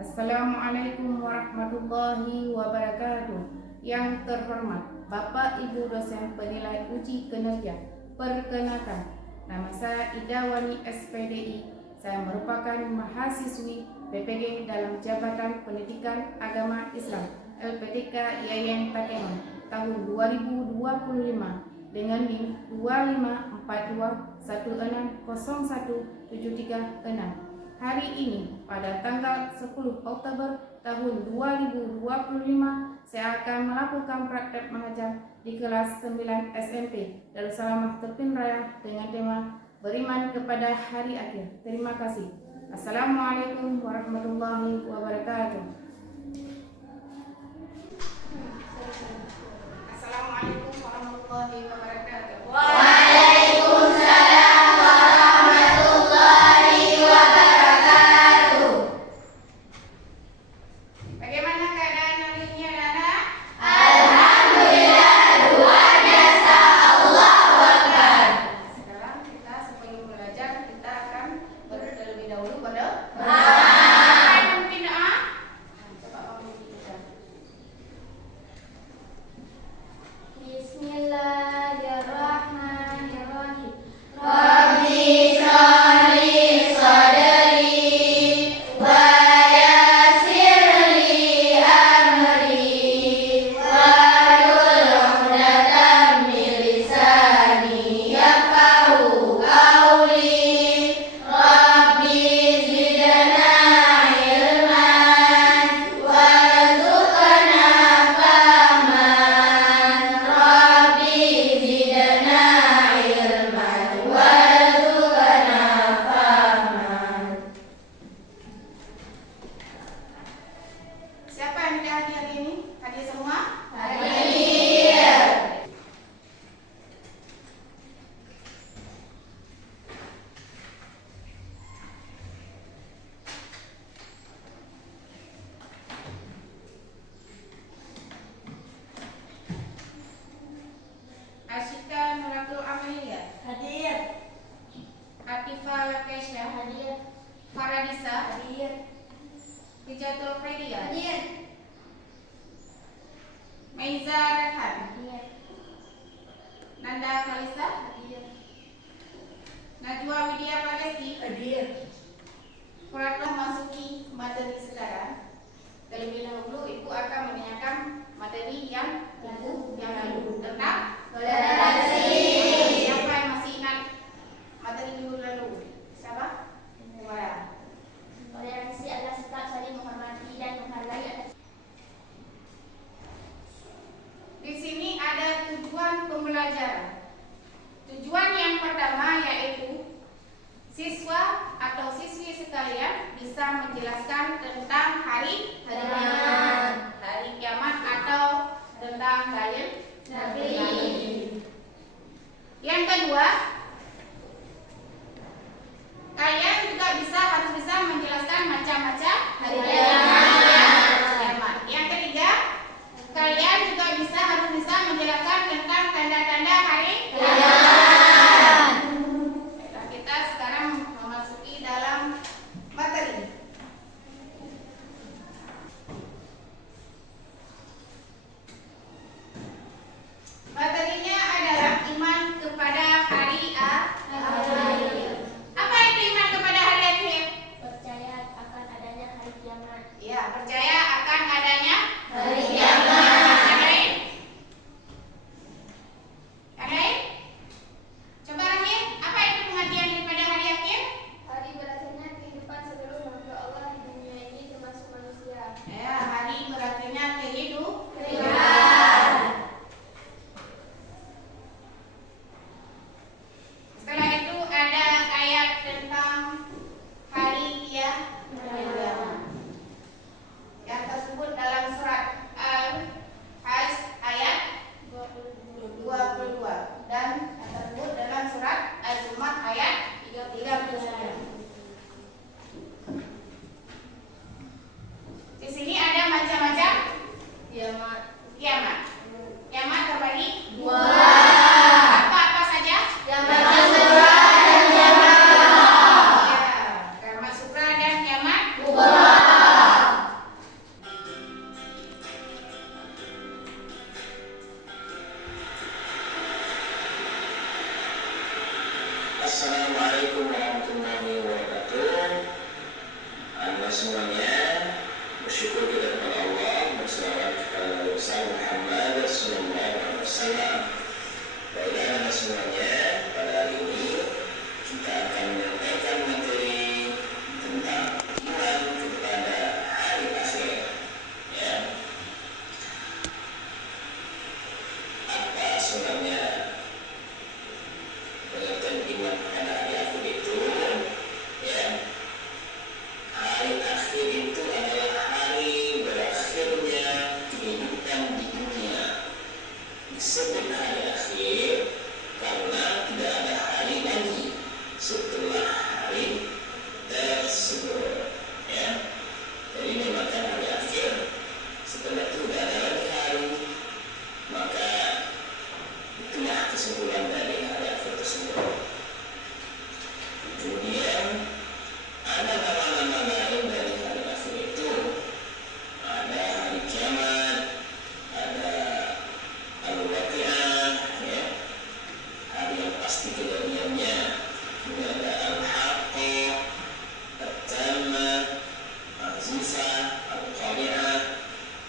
Assalamualaikum warahmatullahi wabarakatuh. Yang terhormat Bapak Ibu dosen penilai uji kinerja, perkenalkan, nama saya Ida Wani SPDI. Saya merupakan mahasiswi PPG dalam Jabatan Pendidikan Agama Islam LPTK Yayan Takengon tahun 2025 dengan NIM 254216017336. Hari ini pada tanggal 10 Oktober tahun 2025 saya akan melakukan praktek mengajar di kelas 9 SMP Darussalamah Terpin Raya dengan tema beriman kepada hari akhir. Terima kasih. Assalamualaikum warahmatullahi wabarakatuh. Assalamualaikum warahmatullahi wabarakatuh. Waalaikumsalam warahmatullahi wabarakatuh. Bagaimana keadaan hari ini, anak-anak? Alhamdulillah, luar biasa. Allahu Akbar. Sekarang kita sebelum belajar kita akan terlebih dahulu berdoa. Memimpin doa. Coba memimpin doa. Bismillahirrahmanirrahim. Rabbi shrahli sadri wa yassir li amri wahlul 'uqdatam min lisani yafqahu qawli. Rabbi zidna ilman warzuqna fahman. Rabbi zidna ilman warzuqna fahman. Siapa yang tidak hadir hari ini? Hadir semua? Hadir. Asyika Nuratul Amelia, Hadir. Atifa Lakesha, Hadir. Faradisa, Hadir. Hijatul Khairia, Hadir. Meiza Rehan, Hadir. Nanda Kalisa, Hadir. Najwa Widya Palesti. Hadir. Perlakuan memasuki materi sekarang. Terlebih dahulu Ibu akan menanyakan materi yang lalu tentang Toleransi. Siapa yang masih ingat materi minggu lalu? Siapa? Umar. Toleransi adalah sikap saling menghormati dan menghargai atas. Di sini ada tujuan pembelajaran. Tujuan yang pertama yaitu siswa atau siswi sekalian bisa menjelaskan tentang hari kiamat atau tentang dalil Nabi. Yang kedua, kalian juga harus bisa menjelaskan macam-macam hari kiamat. Yang ketiga, kalian juga harus bisa menjelaskan tentang tanda-tanda hari kiamat. Baiklah, kita sekarang memasuki dalam materi. Materinya adalah iman kepada hari akhir. Apa itu iman kepada hari akhir? Percaya akan adanya hari kiamat. Ya, percaya akan adanya Hari kiamat. Yang lain? Yang lain? Coba Ramin, apa itu pengertian daripada hari akhir? Hari berakhirnya kehidupan seluruh makhluk Allah di dunia ini termasuk manusia. Ya, hari berakhirnya kehidupan. Setelah itu ada ayat tentang hari kiamat yang tersebut dalam surat Karena semuanya bersyukur kita kepada Allah, berselawat kepada Nabi Muhammad sallallahu alaihi wasallam. Baiklah karena semuanya, pada hari ini kita akan menyampaikan materi tentang iman kepada hari akhir. Ya. Apa sebenarnya pengertian iman kepada hari akhir itu? Ya. Hari akhir itu adalah hari berakhirnya kehidupan di dunia. Disebut hari akhir karena tidak ada hari lagi setelah hari tersebut. Ya. Jadi dinamakan hari akhir. Setelah itu tidak ada lagi hari. Maka itulah kesimpulan dari hari akhir tersebut. Kemudian ada nama-nama lain dari hari akhir itu. Ada hari kiamat, ada al-waqi'ah, ya, hari yang pasti kejadiannya. Kemudian ada al-haqqah, at-tammah, al-zifah, al-qari'ah,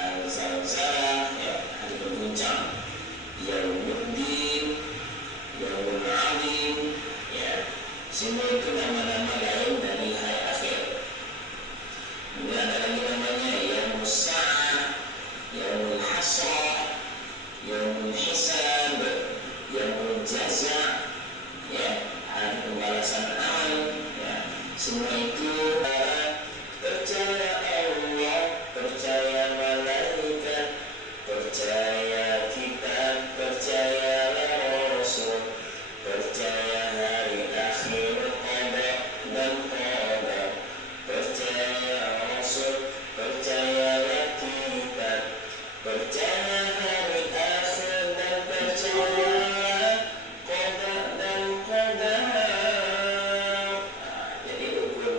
al-zalzalah, ya, hari berguncang, yaumuddin, yaumul 'adzim, ya. Semua itu nama-nama lain dari hari akhir. Kemudian ada lagi namanya yaumus sa'ah, yaumul hasrah, yaumul hisab, yaumul jaza', ya, hari pembalasan amal, ya. Semua itu percaya Allah, percaya malaikat, percaya kitab, percaya Rasul, percaya hari akhir qada dan qadar, percaya Rasul, percaya kitab, percaya hari akhir dan percaya qada dan qadar. Jadi rukun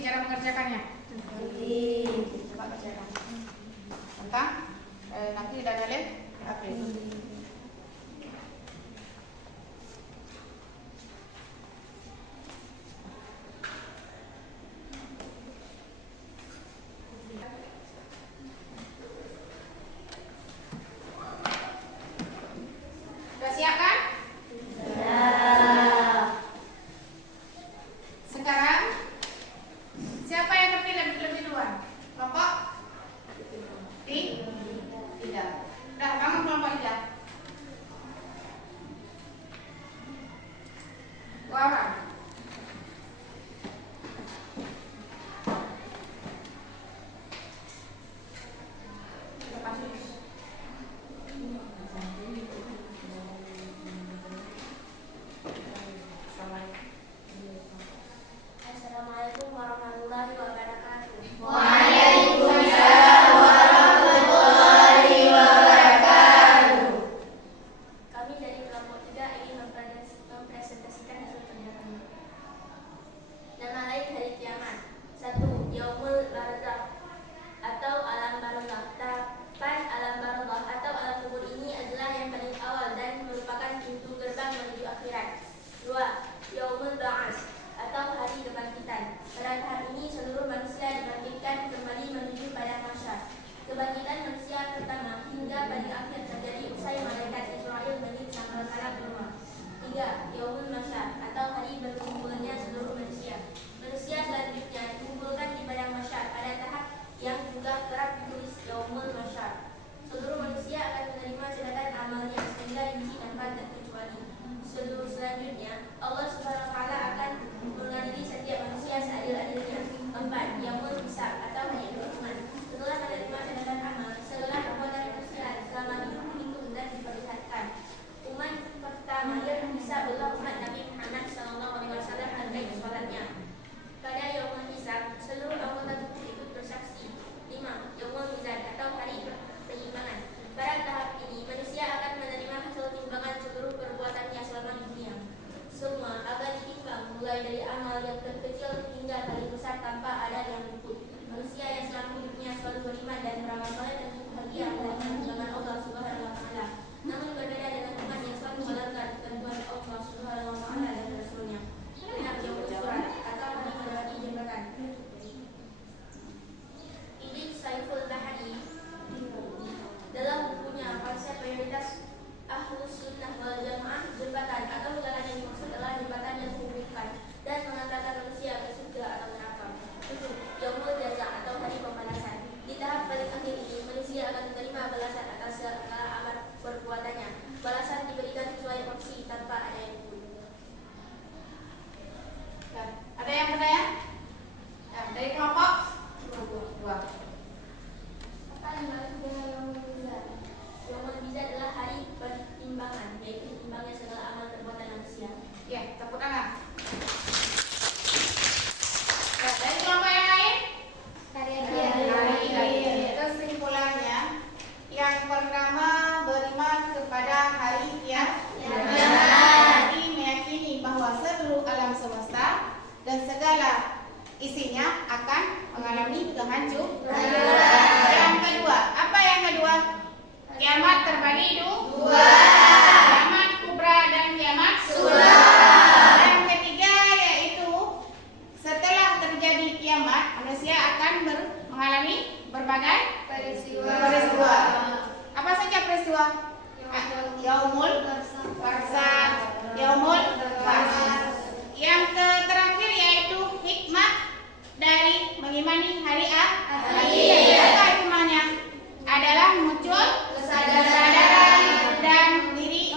Mengerti cara mengerjakannya? Coba kerjakan. Tentang nanti dan kalian April. Sudah siap kan? Sekarang siapa yang ngerti lebih duluan? Kelompok? Tidak. Dah, kamu kelompok tidak. Dua orang. Lepas ini. Assalamualaikum warahmatullahi wabarakatuh. Waalaikumsalam warahmatullahi wabarakatuh. Kami dari kelompok 3 ingin mempresentasikan hasil kerja kami. Nama lain hari kiamat. 1. Yaumul Barzakh atau alam barzakh. Tahapan alam barzakh atau alam kubur ini adalah yang paling awal dan merupakan pintu gerbang menuju akhirat. 2. Yaumul Ba'ats atau hari kebangkitan. Pada tahap ini seluruh manusia dibangkitkan kembali menuju padang mahsyar. Kebangkitan manusia pertama hingga paling akhir terjadi usai malaikat Israel menit sangkal kalam rumah. 3. Yaumul Mahsyar atau hari berkumpulnya seluruh manusia. Manusia selanjutnya dikumpulkan di padang mahsyar pada tahap yang juga kerap ditulis Yaumul Mahsyar. Seluruh manusia akan menerima catatan amalnya sehingga rinci tanpa terkecuali. Selanjutnya Allah Subhanahu wa taala akan mengadili setiap manusia seadil-adilnya. 4. Yaumul Hisab atau hari perhitungan. Setelah menerima catatan amal, segala perbuatan manusia selama hidup dihitung dan diperlihatkan. Umat pertama yang bisa adalah umat Nabi Muhammad SAW terkait sholatnya. Pada Yaumul Hisab, seluruh anggota tubuh ikut bersaksi. 5. Yaumul Mizan atau hari penimbangan. Pada tahap ini, manusia akan menerima hasil timbangan seluruh perbuatannya selama di dunia. Semua akan ditimbang mulai dari amal yang terkecil hingga paling besar tanpa ada yang luput. Manusia yang selama hidupnya selalu beriman dan beramal saleh tentu bahagia menerima timbangan Allah Subhanahu wa taala. Namun berbeda dengan umat yang selalu melanggar ketentuan Allah Subhanahu wa taala dan Rasulnya. 6. Yaumul Surat atau hari berbagi jabatan. Ibn Saiful Bahari dalam bukunya Konsep Prioritas Ahlus Sunnah wal Jamaah, jembatan atau jalan yang dimaksud adalah jembatan yang menghubungkan dan mengantarkan manusia ke surga atau neraka. 7. Yaumul Jaza atau hari pembalasan. Di tahap paling akhir ini, manusia akan menerima balasan atas segala amal perbuatannya. Balasan diberikan sesuai porsi tanpa ada yang luput. Ada yang bertanya? Ya, dari kelompok 2. Apa yang dimaksud dengan Yaumul Mizan? Yaumul Mizan adalah hari pertimbangan, yaitu timbangnya segala amal perbuatan manusia. Ya, tepuk tangan. Ya, dari kelompok yang lain? Kesimpulannya, yang pertama beriman kepada hari kiamat. Meyakini bahwa seluruh alam semesta dan segala isinya akan mengalami kehancuran. Yang kedua, apa yang kedua? Kiamat terbagi dua. Kiamat kubra dan kiamat sughra. Yang ketiga yaitu setelah terjadi kiamat, manusia akan mengalami berbagai peristiwa. Apa saja peristiwa? Yaumul Barzakh, Yaumul Ba'ats. Yang terakhir yaitu hikmah dari mengimani hari akhir. Apa hikmahnya? Adalah muncul kesadaran dan diri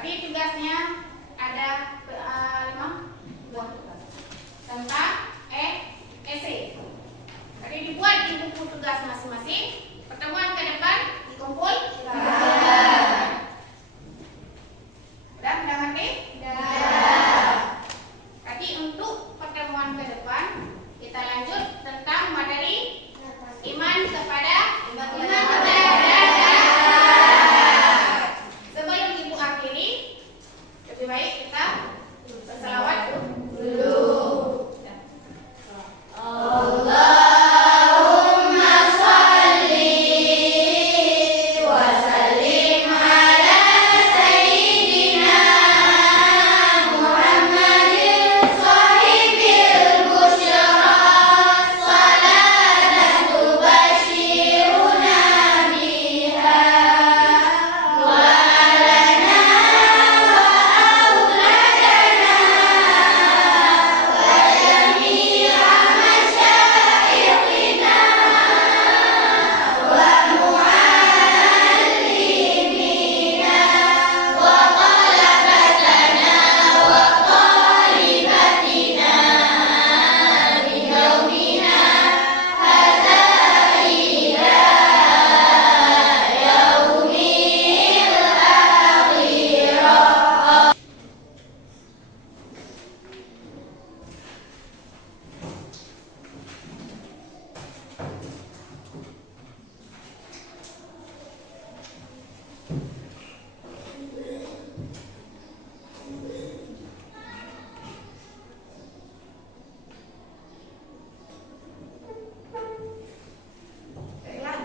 Tadi tugasnya ada 5 buah tugas tentang esai. Tadi dibuat di buku tugas masing-masing. Pertemuan ke depan dikumpul. Udah ngerti? Tadi untuk pertemuan ke depan kita lanjut tentang materi iman kepada Sebelum ibu akhiri, lebih baik kita berselawat dulu. Allahumma shalli wa sallim ala sayyidina Muhammadin sahibil busyra salatan tubashiruna biha wa alana wa auladana wa jami'a masyayikhina wa muallimina wa talabatana wa talibatina min yaumina hadza ila yaumil akhirah. Baiklah.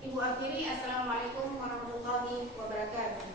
Ibu akhiri, assalamualaikum warahmatullahi wabarakatuh.